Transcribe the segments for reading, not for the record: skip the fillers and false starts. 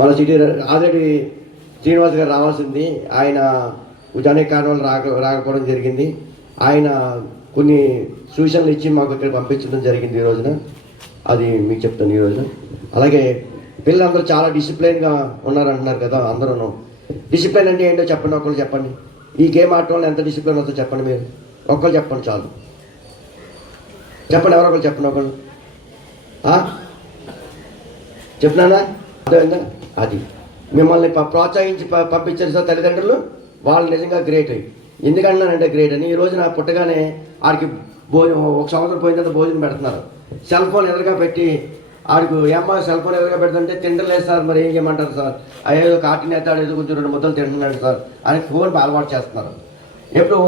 మన city already Srinivas గారు రావాల్సింది, ఆయన అనేక కారణాలు రాకపోవడం జరిగింది. ఆయన కొన్ని సూచనలు ఇచ్చి మాకు ఇక్కడ పంపించడం జరిగింది ఈ రోజున. అది మీకు చెప్తాను ఈ రోజున. అలాగే పిల్లలందరూ చాలా డిసిప్లైన్గా ఉన్నారంటున్నారు కదా, అందరూ. డిసిప్లైన్ అంటే ఏంటో చెప్పండి, ఒకళ్ళు చెప్పండి. ఈ గేమ్ ఆడటం వల్ల ఎంత డిసిప్లిన్ అవుతుందో చెప్పండి. మీరు ఒక్కళ్ళు చెప్పండి చాలు. చెప్పండి, ఎవరొకళ్ళు చెప్పండి. ఒకళ్ళు చెప్పినానా? అర్థమైందా? అది మిమ్మల్ని ప్రోత్సహించి పంపించారు సార్ తల్లిదండ్రులు. వాళ్ళు నిజంగా గ్రేట్. ఎందుకంటున్నానంటే గ్రేట్ అని, ఈ రోజు నా పుట్టగానే ఆడికి ఒక సంవత్సరం పోయిన తర్వాత భోజనం పెడుతున్నారు. సెల్ ఫోన్ ఎదురుగా పెట్టి ఆడికి ఏమ్మా సెల్ ఫోన్ ఎదురుగా పెడుతుంటే తింటలేదు సార్, మరి ఏం చేయమంటారు సార్, అయ్యో కార్టూన్ ఎత్తాడు, ఏదో కొంచెం 2 ముద్దలు తింటున్నాడు సార్ అని ఫోన్ అలవాటు చేస్తున్నారు. ఎప్పుడు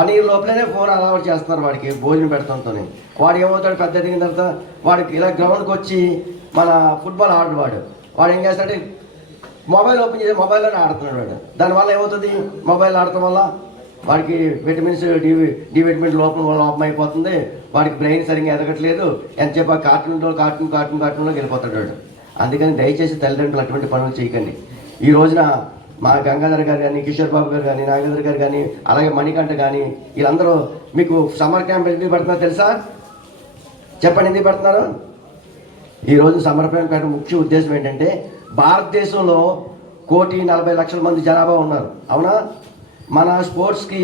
1 year లోపలనే ఫోన్ అలవాటు చేస్తున్నారు వాడికి భోజనం పెడుతుంటేనే. వాడు ఏమవుతాడు, పెద్ద ఎదిగిన తర్వాత వాడికి ఇలా గ్రౌండ్కి వచ్చి మన ఫుట్బాల్ ఆడు వాడు ఏం చేస్తాడంటే మొబైల్ ఓపెన్ చేసి మొబైల్లోనే ఆడుతున్నాడు వాడు. దానివల్ల ఏమవుతుంది, మొబైల్ ఆడటం వల్ల వాడికి విటమిన్స్ డి విటమిన్ లోపం అయిపోతుంది. వాడికి బ్రెయిన్ సరిగ్గా ఎదగట్లేదు. ఎంతసేపు కార్టూన్లోకి వెళ్ళిపోతాడు వాడు. అందుకని దయచేసి తల్లిదండ్రులు అటువంటి పనులు చేయకండి. ఈ రోజున మా గంగాధర్ గారు కానీ, కిషోర్ బాబు గారు కానీ, నాగేంద్ర గారు కానీ, అలాగే మణికంఠ కానీ, వీళ్ళందరూ మీకు సమ్మర్ క్యాంప్ ఎందుకు పెడుతున్నారు తెలుసా? చెప్పండి, ఎందుకు పెడుతున్నారు? ఈ రోజు సమ్మర్ క్యాంప్ ముఖ్య ఉద్దేశం ఏంటంటే, భారతదేశంలో 1,40,00,000 మంది జనాభా ఉన్నారు, అవునా? మన స్పోర్ట్స్కి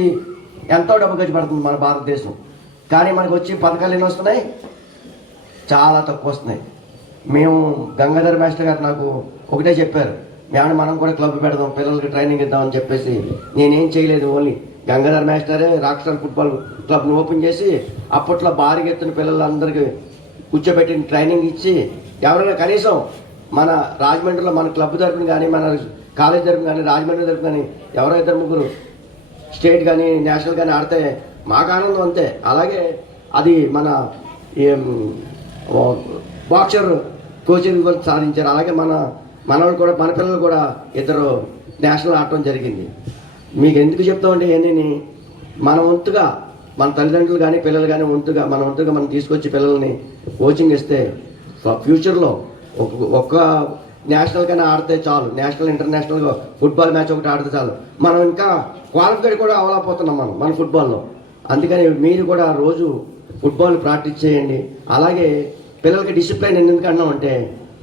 ఎంతో డబ్బు ఖర్చు పడుతుంది మన భారతదేశం. కానీ మనకు వచ్చి పథకాలు ఎన్ని వస్తున్నాయి? చాలా తక్కువ వస్తున్నాయి. మేము గంగాధర్ మాస్టర్ గారు నాకు ఒకటే చెప్పారు, మనం కూడా క్లబ్ పెడదాం, పిల్లలకి ట్రైనింగ్ ఇద్దామని చెప్పేసి. నేనేం చేయలేదు, ఓన్లీ గంగాధర్ మాస్టరే రాక్స్టార్ ఫుట్బాల్ క్లబ్ని ఓపెన్ చేసి అప్పట్లో భారీగా ఎత్తున పిల్లలందరికీ కూర్చోబెట్టి ట్రైనింగ్ ఇచ్చి, ఎవరైనా కనీసం మన రాజమండ్రిలో మన క్లబ్ తరపున కానీ, మన కాలేజ్ తరపున కానీ, రాజమండ్రి తరపున కానీ ఎవరో 2-3 స్టేట్ కానీ నేషనల్ కానీ ఆడితే మాకు ఆనందం అంతే. అలాగే అది మన బాక్సర్ కోచింగ్ కూడా సాధించారు. అలాగే మనవాళ్ళు కూడా, మన పిల్లలు కూడా 2 నేషనల్ ఆడటం జరిగింది. మీకు ఎందుకు చెప్తామంటే ఏంటని, మన వంతుగా మన తల్లిదండ్రులు కానీ పిల్లలు కానీ మన వంతుగా మనం తీసుకొచ్చి పిల్లల్ని కోచింగ్ ఇస్తే ఫ్యూచర్లో ఒక్క నేషనల్ కానీ ఆడితే చాలు, నేషనల్ ఇంటర్నేషనల్గా ఫుట్బాల్ మ్యాచ్ ఒకటి ఆడితే చాలు, మనం ఇంకా క్వాలిఫైడ్ కూడా అవ్వలేకపోతున్నాం మన ఫుట్బాల్లో. అందుకని మీరు కూడా రోజు ఫుట్బాల్ ప్రాక్టీస్ చేయండి. అలాగే పిల్లలకి డిసిప్లైన్ ఎందుకు అన్నామంటే,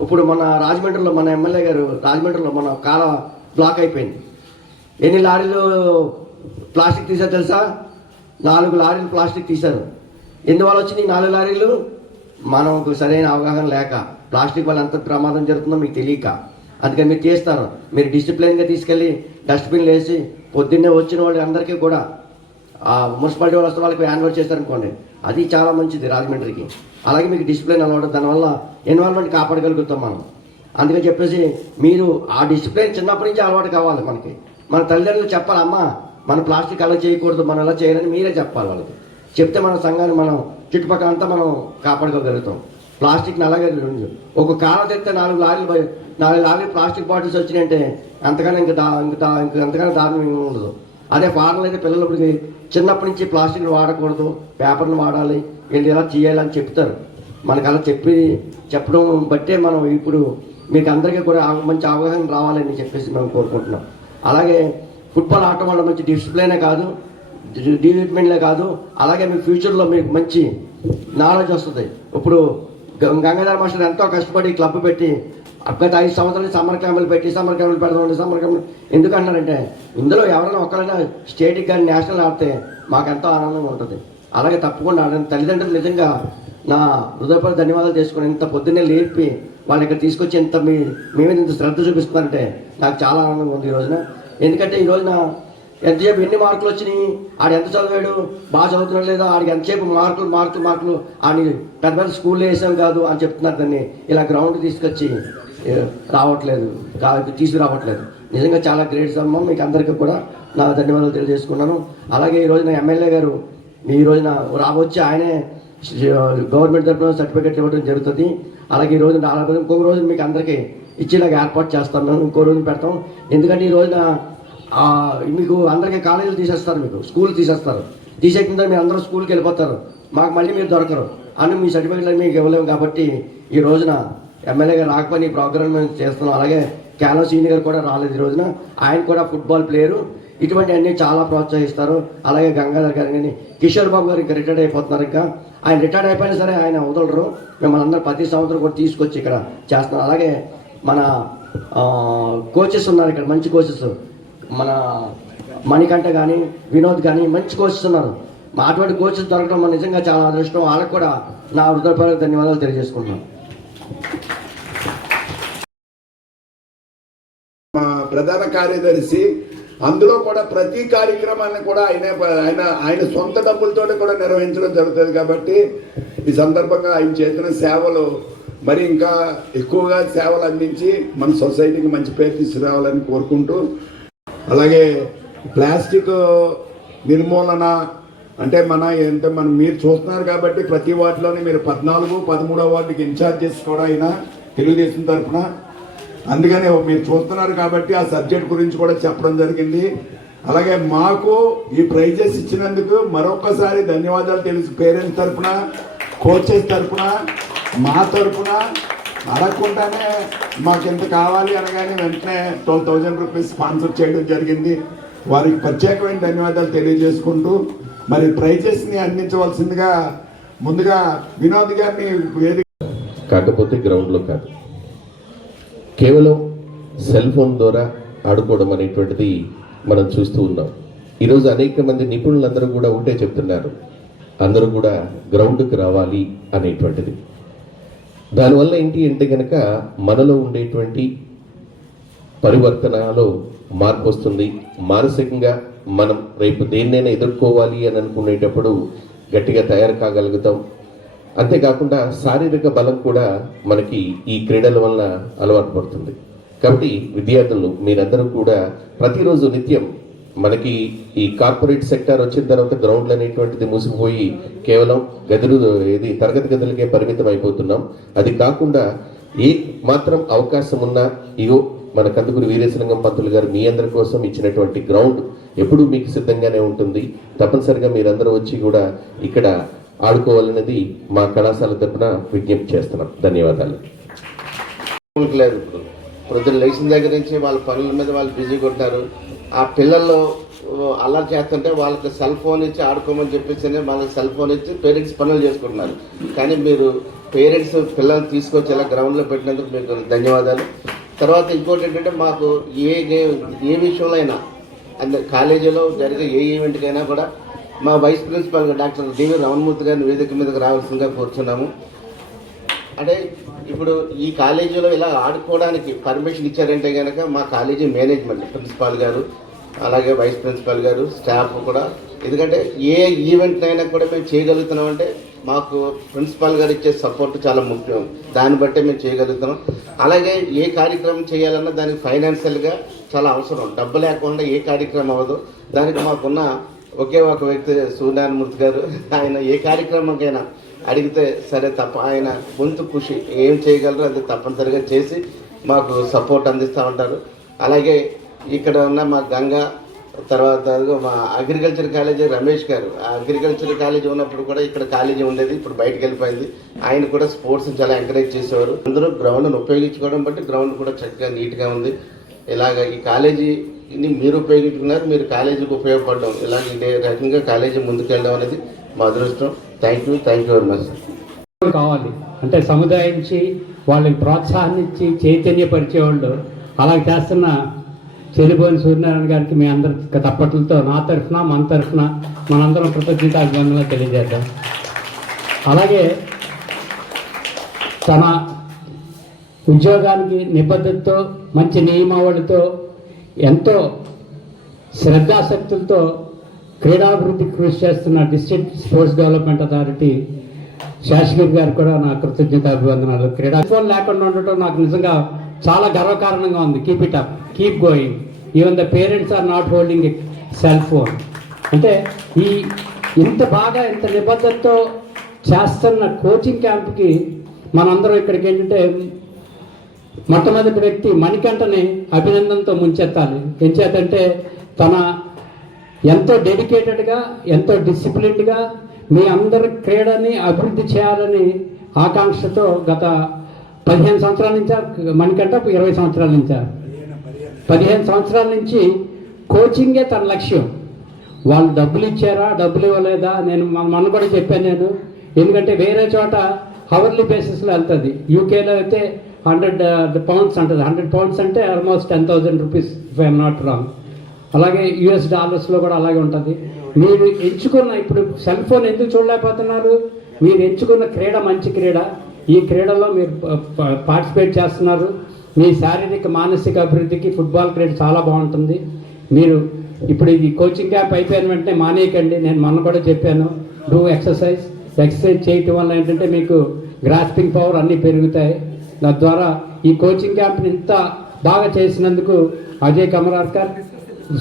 ఇప్పుడు మన రాజమండ్రిలో మన ఎమ్మెల్యే గారు రాజమండ్రిలో మన కాల బ్లాక్ అయిపోయింది. ఎన్ని లారీలు ప్లాస్టిక్ తీసారు తెలుసా? 4 లారీలు ప్లాస్టిక్ తీశారు. ఎందువల్ల వచ్చినాయి 4 లారీలు? మనకు సరైన అవగాహన లేక, ప్లాస్టిక్ వల్ల ఎంత ప్రమాదం జరుగుతుందో మీకు తెలియక. అందుకని మీరు చేస్తారు, మీరు డిసిప్లిన్గా తీసుకెళ్ళి డస్ట్బిన్లు వేసి పొద్దున్నే వచ్చిన వాళ్ళు అందరికీ కూడా మున్సిపాలిటీ వాళ్ళు వస్తే వాళ్ళకి హ్యాండ్ ఓవర్ చేస్తారనుకోండి, అది చాలా మంచిది రాజమండ్రికి. అలాగే మీకు డిసిప్లిన్ అలవాటు, దానివల్ల ఎన్విరాన్మెంట్ కాపాడగలుగుతాం మనం. అందుకని చెప్పేసి మీరు ఆ డిసిప్లిన్ చిన్నప్పటి నుంచి అలవాటు కావాలి మనకి. మన తల్లిదండ్రులు చెప్పాలి, అమ్మ మన ప్లాస్టిక్ అలా చేయకూడదు, మనం అలా చేయాలని మీరే చెప్పాలి వాళ్ళకి. చెప్తే మన సంఘాన్ని మనం చుట్టుపక్కల అంతా మనం కాపాడుకోగలుగుతాం. ప్లాస్టిక్ని అలాగే ఒక కాలం తెస్తే 4 లారీలు ప్లాస్టిక్ బాటిల్స్ వచ్చినాయంటే అంతకన్నా అంతకన్నా దారుణం ఉండదు. అదే ఫారెన్లో అయితే పిల్లలకి చిన్నప్పటి నుంచి ప్లాస్టిక్ని వాడకూడదు, పేపర్ని వాడాలి, వీళ్ళు ఎలా చేయాలని చెప్తారు. మనకు అలా చెప్పడం బట్టే మనం ఇప్పుడు మీకు అందరికీ కూడా మంచి అవగాహన రావాలని చెప్పేసి మేము కోరుకుంటున్నాం. అలాగే ఫుట్బాల్ ఆడటం వల్ల మంచి డిసిప్లైనే కాదు, డెవలప్మెంట్లే కాదు, అలాగే మీ ఫ్యూచర్లో మీకు మంచి నాలెడ్జ్ వస్తుంది. ఇప్పుడు గంగాధర్ మాస్టర్ ఎంతో కష్టపడి క్లబ్ పెట్టి గత 5 సంవత్సరాలు సమ్మర్ క్యాంపులు పెడదామండి. సమ్మర్ క్యాంపులు ఎందుకు అంటారంటే, ఇందులో ఎవరైనా ఒకరైనా స్టేట్కి కానీ నేషనల్ ఆడితే మాకు ఎంతో ఆనందంగా ఉంటుంది. అలాగే తప్పకుండా ఆడండి. తల్లిదండ్రులు నిజంగా నా హృదయపూర్వక ధన్యవాదాలు చేసుకుని ఇంత పొద్దున్నే లేపి వాళ్ళు ఇక్కడ తీసుకొచ్చి మీ మీద ఇంత శ్రద్ధ చూపిస్తున్నారంటే నాకు చాలా ఆనందంగా ఉంది ఈ రోజున. ఎందుకంటే ఈ రోజున ఎంతసేపు ఎన్ని మార్కులు వచ్చినాయి, ఆడు ఎంత చదివాడు, బాగా చదువుతున్నాడు లేదా, ఆడికి ఎంతసేపు మార్కులు ఆడిని పెద్ద స్కూల్లో వేసాం కాదు అని చెప్తున్నారు. దాన్ని ఇలా గ్రౌండ్ తీసుకొచ్చి తీసుకురావట్లేదు. నిజంగా చాలా గ్రేట్ అమ్మ. మీకు అందరికీ కూడా నా ధన్యవాదాలు తెలియజేసుకున్నాను. అలాగే ఈ రోజున ఎమ్మెల్యే గారు ఈ రోజున రావచ్చి ఆయనే గవర్నమెంట్ తరఫున సర్టిఫికెట్ ఇవ్వడం జరుగుతుంది. అలాగే ఈ రోజున ఇంకొక రోజు మీకు అందరికీ ఇచ్చేలాగా ఏర్పాటు చేస్తాం. మేము ఇంకో రోజు పెడతాం. ఎందుకంటే ఈ రోజున మీకు అందరికీ కాలేజీలు తీసేస్తారు, మీకు స్కూల్ తీసేస్తారు. తీసేసిన మీరు అందరూ స్కూల్కి వెళ్ళిపోతారు, మాకు మళ్ళీ మీరు దొరకరు అని మీ సర్టిఫికెట్లు మీకు ఇవ్వలేము. కాబట్టి ఈ రోజున ఎమ్మెల్యే గారు రాకపోయినా ఈ ప్రోగ్రామ్ మేము చేస్తున్నాం. అలాగే క్యానో సీని గారు కూడా రాలేదు ఈ రోజున. ఆయన కూడా ఫుట్బాల్ ప్లేయరు. ఇటువంటి అన్నీ చాలా ప్రోత్సహిస్తారు. అలాగే గంగాధర్ గారు కానీ కిషోర్ బాబు గారు ఇంకా రిటైర్డ్ అయిపోతున్నారు. ఇంకా ఆయన రిటైర్డ్ అయిపోయినా సరే ఆయన వదలరు. మిమ్మల్ని అందరూ ప్రతి సంవత్సరం కూడా తీసుకొచ్చి ఇక్కడ చేస్తున్నారు. అలాగే మన కోచెస్ ఉన్నారు ఇక్కడ, మంచి కోచెస్. మన మణికంఠ కానీ వినోద్ కానీ మంచి కోచెస్ ఉన్నారు. మా అటువంటి కోచెస్ దొరకడం మన నిజంగా చాలా అదృష్టం. వాళ్ళకు కూడా నా హృదయపూర్వక ధన్యవాదాలు తెలియజేసుకుంటున్నాను. మా ప్రధాన కార్యదర్శి అందులో కూడా ప్రతి కార్యక్రమాన్ని కూడా ఆయన సొంత డబ్బులతో కూడా నిర్వహించడం జరుగుతుంది. కాబట్టి ఈ సందర్భంగా ఆయన చేసిన సేవలు మరి ఇంకా ఎక్కువగా సేవలు అందించి మన సొసైటీకి మంచి పేరు తీసుకురావాలని కోరుకుంటూ, అలాగే ప్లాస్టిక్ నిర్మూలన అంటే మనం మీరు చూస్తున్నారు కాబట్టి ప్రతి వార్డులోనే మీరు 14, 13వ వార్డుకి ఇన్ఛార్జెస్ కూడా అయినా తెలుగుదేశం తరఫున, అందుకని మీరు చూస్తున్నారు కాబట్టి ఆ సబ్జెక్ట్ గురించి కూడా చెప్పడం జరిగింది. అలాగే మాకు ఈ ప్రైజెస్ ఇచ్చినందుకు మరొకసారి ధన్యవాదాలు తెలుసు. పేరెంట్స్ తరఫున, కోచెస్ తరఫున, మా తరఫున అడగకుండానే మాకు ఎంత కావాలి అనగానే వెంటనే 12,000 రూపీస్ స్పాన్సర్ చేయడం జరిగింది. వారికి ప్రత్యేకమైన ధన్యవాదాలు తెలియజేసుకుంటూ మరి ప్రైజెస్ని అందించవలసిందిగా ముందుగా వినోద్ గారిని వేదిక. కాకపోతే గ్రౌండ్లో కాదు, కేవలం సెల్ ఫోన్ ద్వారా ఆడుకోవడం అనేటువంటిది మనం చూస్తూ ఉన్నాం. ఈరోజు అనేక మంది నిపుణులందరూ కూడా ఒకటే చెప్తున్నారు, అందరూ కూడా గ్రౌండ్కి రావాలి అనేటువంటిది. దానివల్ల ఏంటి అంటే కనుక మనలో ఉండేటువంటి పరివర్తనలో మార్పు వస్తుంది. మానసికంగా మనం రేపు దేన్నైనా ఎదుర్కోవాలి అని అనుకునేటప్పుడు గట్టిగా తయారు కాగలుగుతాం. అంతేకాకుండా శారీరక బలం కూడా మనకి ఈ క్రీడల వలన అలవాటు పడుతుంది. కాబట్టి విద్యార్థులు మీరందరూ కూడా ప్రతిరోజు నిత్యం మనకి ఈ కార్పొరేట్ సెక్టార్ వచ్చిన తర్వాత గ్రౌండ్లు అనేటువంటిది మూసిపోయి కేవలం తరగతి గదులకే పరిమితం అయిపోతున్నాం. అది కాకుండా ఏ మాత్రం అవకాశం ఉన్నా ఇగో మన కందుకూరి వీరేశలింగం పంతులు గారు మీ అందరి కోసం ఇచ్చినటువంటి గ్రౌండ్ ఎప్పుడూ మీకు సిద్ధంగానే ఉంటుంది. తప్పనిసరిగా మీరందరూ వచ్చి కూడా ఇక్కడ ఆడుకోవాలనేది మా కళాశాల తరఫున విజ్ఞప్తి చేస్తున్నాం. ధన్యవాదాలు. లేదు, ఇప్పుడు ప్రొద్దున లేచిన దగ్గర నుంచి వాళ్ళ పనుల మీద వాళ్ళు బిజీగా ఉంటారు. ఆ పిల్లలు అల్లరి చేస్తుంటే వాళ్ళకి సెల్ ఫోన్ ఇచ్చి ఆడుకోమని చెప్పేసి వాళ్ళకి సెల్ ఫోన్ ఇచ్చి పేరెంట్స్ పనులు చేసుకుంటున్నారు. కానీ మీరు పేరెంట్స్ పిల్లల్ని తీసుకొచ్చి ఇలా గ్రౌండ్లో పెట్టినందుకు మీకు ధన్యవాదాలు. తర్వాత ఇంకోటి ఏంటంటే మాకు ఏ విషయంలో అయినా అంటే కాలేజీలో జరిగే ఏ ఈవెంట్కైనా కూడా మా వైస్ ప్రిన్సిపాల్ డాక్టర్ డివి రమణమూర్తి గారిని వేదిక మీదకి రావాల్సిందిగా కోరుతున్నాము. అంటే ఇప్పుడు ఈ కాలేజీలో ఇలా ఆడుకోవడానికి పర్మిషన్ ఇచ్చారంటే కనుక మా కాలేజీ మేనేజ్మెంట్, ప్రిన్సిపాల్ గారు, అలాగే వైస్ ప్రిన్సిపాల్ గారు, స్టాఫ్ కూడా. ఎందుకంటే ఏ ఈవెంట్ అయినా కూడా మేము చేయగలుగుతున్నామంటే మాకు ప్రిన్సిపాల్ గారు ఇచ్చే సపోర్ట్ చాలా ముఖ్యం. దాన్ని బట్టే మేము చేయగలుగుతున్నాం. అలాగే ఏ కార్యక్రమం చేయాలన్నా దానికి ఫైనాన్షియల్గా చాలా అవసరం. డబ్బు లేకుండా ఏ కార్యక్రమం అవ్వదు. దానికి మాకున్న ఒకే ఒక వ్యక్తి సూర్యనారాయణమూర్తి గారు. ఆయన ఏ కార్యక్రమంకైనా అడిగితే సరే ఆయన గొంతు కృషి ఏం చేయగలరో అది తప్పనిసరిగా చేసి మాకు సపోర్ట్ అందిస్తూ ఉంటారు. అలాగే ఇక్కడ ఉన్న మా గంగా, తర్వాత మా అగ్రికల్చర్ కాలేజీ రమేష్ గారు, ఆ అగ్రికల్చర్ కాలేజీ ఉన్నప్పుడు కూడా ఇక్కడ కాలేజీ ఉండేది, ఇప్పుడు బయటకు వెళ్ళిపోయింది. ఆయన కూడా స్పోర్ట్స్ చాలా ఎంకరేజ్ చేసేవారు. అందరూ గ్రౌండ్ను ఉపయోగించుకోవడం బట్టి గ్రౌండ్ కూడా చక్కగా నీట్గా ఉంది. ఇలాగ ఈ కాలేజీని మీరు ఉపయోగించుకున్నారు, మీరు కాలేజీకి ఉపయోగపడడం, ఇలాగ ఇదే రకంగా కాలేజీ ముందుకెళ్ళడం అనేది మా అదృష్టం. Thank you very much. కావాలి అంటే సముదాయించి వాళ్ళకి ప్రోత్సాహాన్నిచ్చి చైతన్యపరిచేవాళ్ళు అలా చేస్తున్న చెలిపోయిన సూర్యనారాయణ గారికి మీ అందరి తప్పట్లతో నా తరఫున మన తరఫున మనందరం కృతజ్ఞతాభివందనలు తెలియజేద్దాం. అలాగే తన ఉద్యోగానికి నిబద్ధతతో మంచి నియమావళితో ఎంతో శ్రద్ధాశక్తులతో క్రీడాభివృద్ధికి కృషి చేస్తున్న district sports development authority Shashwat గారు కూడా నా కృతజ్ఞతాభివందనాలు. క్రీడా ఫోన్ లేకుండా ఉండటం నాకు నిజంగా చాలా గర్వకారణంగా ఉంది. Keep it up, keep going. Even the parents are not holding a cell phone. అంటే ఇంత నిబద్ధతతో చేస్తున్న కోచింగ్ క్యాంప్కి మనందరం ఇక్కడికి ఏంటంటే మొట్టమొదటి వ్యక్తి మణికంఠని అభినందనతో ముంచెత్తాలి. ఎంచేతంటే తన ఎంతో డెడికేటెడ్గా, ఎంతో డిసిప్లిన్డ్గా మీ అందరి క్రీడని అభివృద్ధి చేయాలని ఆకాంక్షతో గత 15 సంవత్సరాల నుంచా మణికంఠ 20 సంవత్సరాల నుంచా 15 సంవత్సరాల నుంచి కోచింగే తన లక్ష్యం. వాళ్ళు డబ్బులు ఇచ్చారా డబ్బులు ఇవ్వలేదా నేను మొన్న కూడా చెప్పాను నేను. ఎందుకంటే వేరే చోట హవర్లీ బేసిస్లో వెళ్తుంది. యూకేలో అయితే 100 పౌండ్స్ అంటుంది. 100 పౌండ్స్ అంటే almost 10,000 rupees if I'm not wrong. అలాగే యుఎస్ డాలర్స్లో కూడా అలాగే ఉంటుంది. మీరు ఎంచుకున్న ఇప్పుడు సెల్ ఫోన్ ఎందుకు చూడలేకపోతున్నారు? మీరు ఎంచుకున్న క్రీడ మంచి క్రీడ. ఈ క్రీడలో మీరు పార్టిసిపేట్ చేస్తున్నారు. మీ శారీరక మానసిక అభివృద్ధికి ఫుట్బాల్ క్రీడ చాలా బాగుంటుంది. మీరు ఇప్పుడు ఈ కోచింగ్ క్యాంప్ అయిపోయిన వెంటనే మానేయకండి. నేను మొన్న కూడా చెప్పాను, డూ ఎక్సర్సైజ్ చేయటం వల్ల ఏంటంటే మీకు గ్రాస్పింగ్ పవర్ అన్నీ పెరుగుతాయి. తద్వారా ఈ కోచింగ్ క్యాంప్ని ఇంత బాగా చేసినందుకు అజయ్ కమరార్కర్,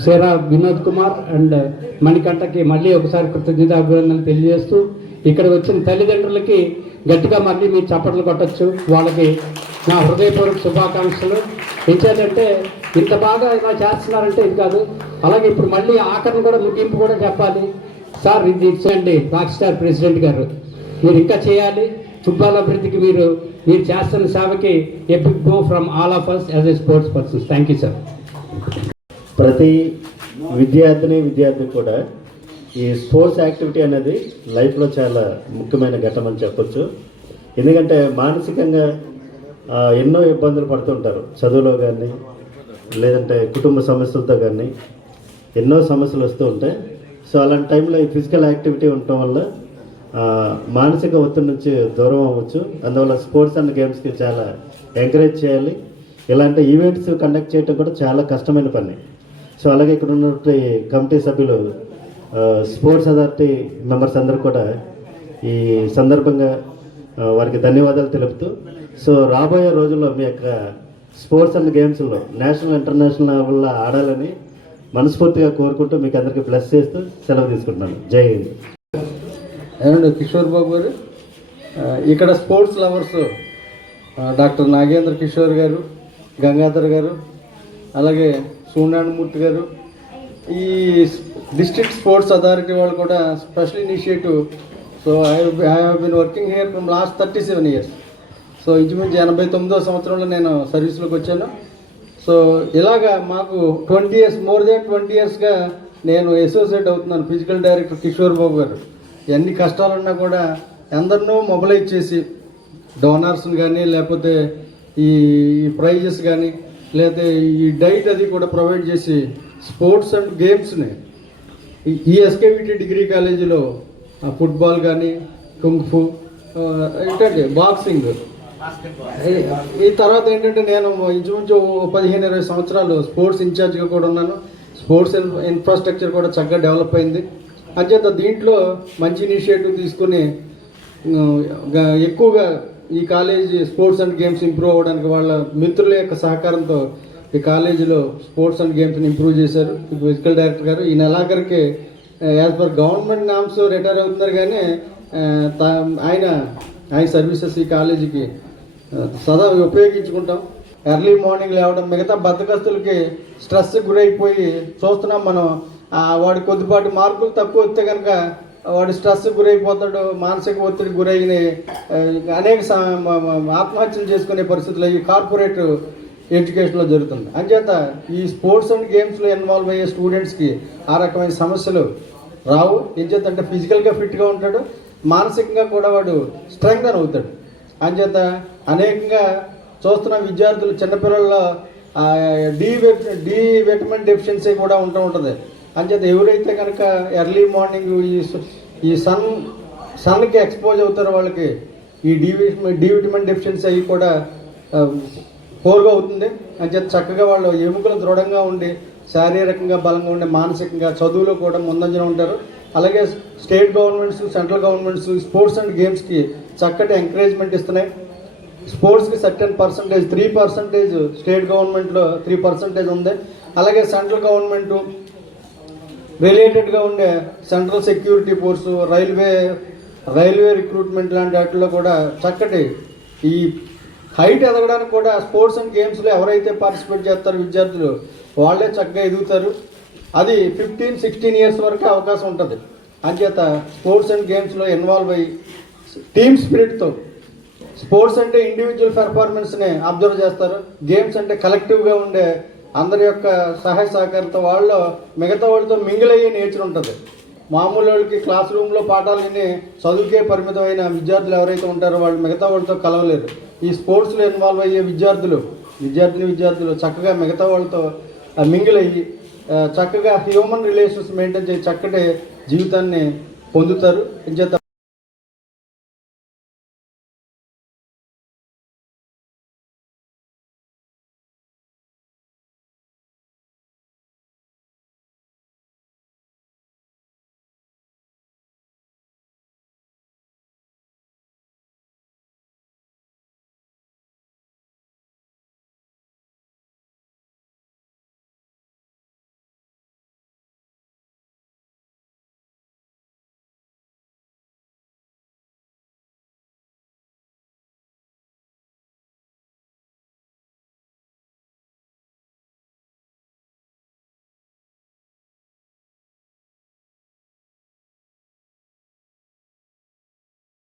సేరా వినోద్ కుమార్ అండ్ మణికంఠకి మళ్ళీ ఒకసారి కృతజ్ఞతాభివందనలు తెలియజేస్తూ, ఇక్కడ వచ్చిన తల్లిదండ్రులకి గట్టిగా మళ్ళీ మీరు చప్పట్లు కొట్టచ్చు. వాళ్ళకి నా హృదయపూర్వక శుభాకాంక్షలు. ఏంటంటే ఇంత బాగా ఇలా చేస్తున్నారంటే ఇది కాదు. అలాగే ఇప్పుడు మళ్ళీ ఆఖరిని కూడా ముగింపు కూడా చెప్పాలి. సార్ ఇది ఇచ్చండి రాక్ స్టార్ ప్రెసిడెంట్ గారు, మీరు ఇంకా చేయాలి ఫుట్బాల్ అభివృద్ధికి. మీరు చేస్తున్న సేవకి a big go from all of us as a sports persons. Thank you sir. ప్రతి విద్యార్థి కూడా ఈ స్పోర్ట్స్ యాక్టివిటీ అనేది లైఫ్లో చాలా ముఖ్యమైన ఘట్టం అని చెప్పొచ్చు. ఎందుకంటే మానసికంగా ఎన్నో ఇబ్బందులు పడుతుంటారు, చదువులో కానీ లేదంటే కుటుంబ సమస్యలతో కానీ ఎన్నో సమస్యలు వస్తూ ఉంటాయి. సో అలాంటి టైంలో ఈ ఫిజికల్ యాక్టివిటీ ఉండటం వల్ల మానసిక ఒత్తిడి నుంచి దూరం అవ్వచ్చు. అందువల్ల స్పోర్ట్స్ అండ్ గేమ్స్కి చాలా ఎంకరేజ్ చేయాలి. ఇలాంటి ఈవెంట్స్ కండక్ట్ చేయడం కూడా చాలా కష్టమైన పని. సో అలాగే ఇక్కడ ఉన్నటువంటి కమిటీ సభ్యులు, స్పోర్ట్స్ అథారిటీ మెంబర్స్ అందరూ కూడా ఈ సందర్భంగా వారికి ధన్యవాదాలు తెలుపుతూ, సో రాబోయే రోజుల్లో మీ యొక్క స్పోర్ట్స్ అండ్ గేమ్స్లో నేషనల్ ఇంటర్నేషనల్ లెవెల్లో ఆడాలని మనస్ఫూర్తిగా కోరుకుంటూ మీకు అందరికీ బ్లెస్ చేస్తూ సెలవు తీసుకుంటున్నాను. జై హింద్. ఏమండి కిషోర్ బాబు గారు, ఇక్కడ sports lovers doctor Nagendra Kishore గారు, గంగాధర్ గారు, అలాగే సూర్యనారాయణమూర్తి గారు, ఈ డిస్ట్రిక్ట్ స్పోర్ట్స్ అథారిటీ వాళ్ళు కూడా special initiative. So I have been working here from last 37 years. So ఇంచుమించు 89వ సంవత్సరంలో నేను సర్వీస్లోకి వచ్చాను. సో ఇలాగా మాకు 20 years, మోర్ దాన్ 20 yearsగా నేను అసోసియేట్ అవుతున్నాను ఫిజికల్ డైరెక్టర్ కిషోర్ బాబు గారు. ఎన్ని కష్టాలున్నా కూడా అందరినూ మొబిలైజ్ చేసి డోనర్స్ని కానీ లేకపోతే ఈ ప్రైజెస్ కానీ లేకపోతే ఈ డైట్ అది కూడా ప్రొవైడ్ చేసి స్పోర్ట్స్ అండ్ గేమ్స్ని ఈ ఎస్కేవిటీ డిగ్రీ కాలేజీలో ఫుట్బాల్ కానీ కుంగ్ఫు ఏంటంటే బాక్సింగ్, ఈ తర్వాత ఏంటంటే నేను ఇంచుమించు 15-20 సంవత్సరాలు స్పోర్ట్స్ ఇన్ఛార్జ్గా కూడా ఉన్నాను. స్పోర్ట్స్ ఇన్ఫ్రాస్ట్రక్చర్ కూడా చక్కగా డెవలప్ అయింది. అంచేత దీంట్లో మంచి ఇనిషియేటివ్ తీసుకుని ఎక్కువగా ఈ college sports and games improve అవ్వడానికి వాళ్ళ మిత్రుల యొక్క సహకారంతో ఈ కాలేజీలో స్పోర్ట్స్ అండ్ గేమ్స్ని ఇంప్రూవ్ చేశారు ఫిజికల్ డైరెక్టర్ గారు. ఈ నెలాఖరికి as per government norms retire అవుతున్నారు, కానీ ఆయన సర్వీసెస్ ఈ కాలేజీకి సదా ఉపయోగించుకుంటాం. ఎర్లీ మార్నింగ్ లేవడం, మిగతా బద్దకస్తులకి స్ట్రెస్ గురైపోయి చూస్తున్నాం మనం. వాడి కొద్దిపాటి మార్కులు తక్కువ వస్తే కనుక వాడు స్ట్రెస్ గురైపోతాడు, మానసిక ఒత్తిడికి గురైన అనేక ఆత్మహత్యలు చేసుకునే పరిస్థితులు ఈ కార్పొరేట్ ఎడ్యుకేషన్లో జరుగుతుంది. అంచేత ఈ స్పోర్ట్స్ అండ్ గేమ్స్లో ఇన్వాల్వ్ అయ్యే స్టూడెంట్స్కి ఆ రకమైన సమస్యలు రావు. ఏం చేద్దంటే ఫిజికల్గా ఫిట్గా ఉంటాడు, మానసికంగా కూడా వాడు స్ట్రెంగ్తన్ అవుతాడు. అంచేత అనేకంగా చూస్తున్న విద్యార్థులు చిన్నపిల్లల్లో డి విటమిన్ డెఫిషియన్సీ కూడా ఉంటుంది. అంచేత ఎవరైతే కనుక ఎర్లీ మార్నింగ్ ఈ సన్కి ఎక్స్పోజ్ అవుతారో వాళ్ళకి ఈ డి విటమిన్ డెఫిషియన్సీ అవి కూడా పోరుగా అవుతుంది. అంచేత చక్కగా వాళ్ళు ఎముకలు దృఢంగా ఉండి శారీరకంగా బలంగా ఉండి మానసికంగా చదువులో కూడా ముందంజలో ఉంటారు. అలాగే state governments, central governments sports and గేమ్స్కి చక్కటి ఎంకరేజ్మెంట్ ఇస్తున్నాయి. స్పోర్ట్స్కి సర్టెన్ పర్సంటేజ్ 3% స్టేట్ గవర్నమెంట్లో 3% ఉంది. అలాగే సెంట్రల్ గవర్నమెంటు రిలేటెడ్గా ఉండే central security force, railway recruitment లాంటి వాటిలో కూడా చక్కటి ఈ హైట్ ఎదగడానికి కూడా స్పోర్ట్స్ అండ్ గేమ్స్లో ఎవరైతే పార్టిసిపేట్ చేస్తారో విద్యార్థులు వాళ్ళే చక్కగా ఎదుగుతారు. అది 15-16 years వరకు అవకాశం ఉంటుంది. అంచేత స్పోర్ట్స్ అండ్ గేమ్స్లో ఇన్వాల్వ్ అయ్యి టీమ్ స్పిరిట్తో స్పోర్ట్స్ అంటే ఇండివిజువల్ పెర్ఫార్మెన్స్ని అబ్జర్వ్ చేస్తారు. గేమ్స్ అంటే కలెక్టివ్గా ఉండే అందరి యొక్క సహాయ సహకారంతో వాళ్ళు మిగతా వాళ్ళతో మింగిల్ అయ్యే నేచర్ ఉంటుంది. మామూలు వాళ్ళకి క్లాస్ రూమ్లో పాఠాలు విని చదువుకే పరిమితమైన విద్యార్థులు ఎవరైతే ఉంటారో వాళ్ళు మిగతా వాళ్ళతో కలవలేరు. ఈ స్పోర్ట్స్లో ఇన్వాల్వ్ అయ్యే విద్యార్థులు చక్కగా మిగతా వాళ్ళతో మింగిల్ అయ్యి చక్కగా హ్యూమన్ రిలేషన్స్ మెయింటైన్ చేసి చక్కటి జీవితాన్ని పొందుతారు.